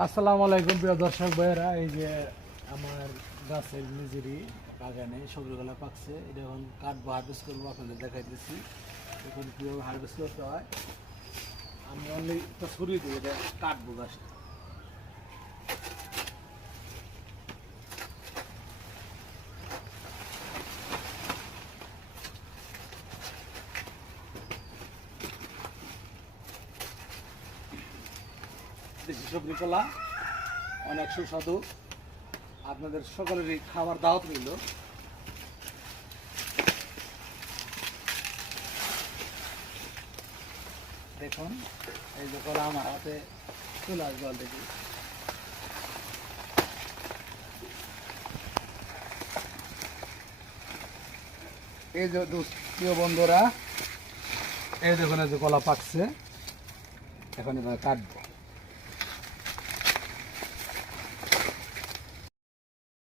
আসসালামু আলাইকুম প্রিয় দর্শক ভাইয়েরা, এই যে আমার গাছের নিজেরই বাগানে সবজিগুলো পাকছে। এটা এখন কাটবো, হারভেস্ট করবো, আপনাদের দেখাইতেছি এখন কীভাবে হারভেস্ট করতে হয়। আমি অনলি একটা ছড়িয়ে দিই, এটা কাটবো গাছটা। দেশি সবজি কলা অনেক সুস্বাদু, আপনাদের সকলেরই খাবার দাওয়াত রইল। দেখুন এই যে কলা আমার হাতে চলে আসবে অলরেডি। এই যে প্রিয় বন্ধুরা, এই দেখুন এই যে কলা পাকছে, এখন এবার কাটবো।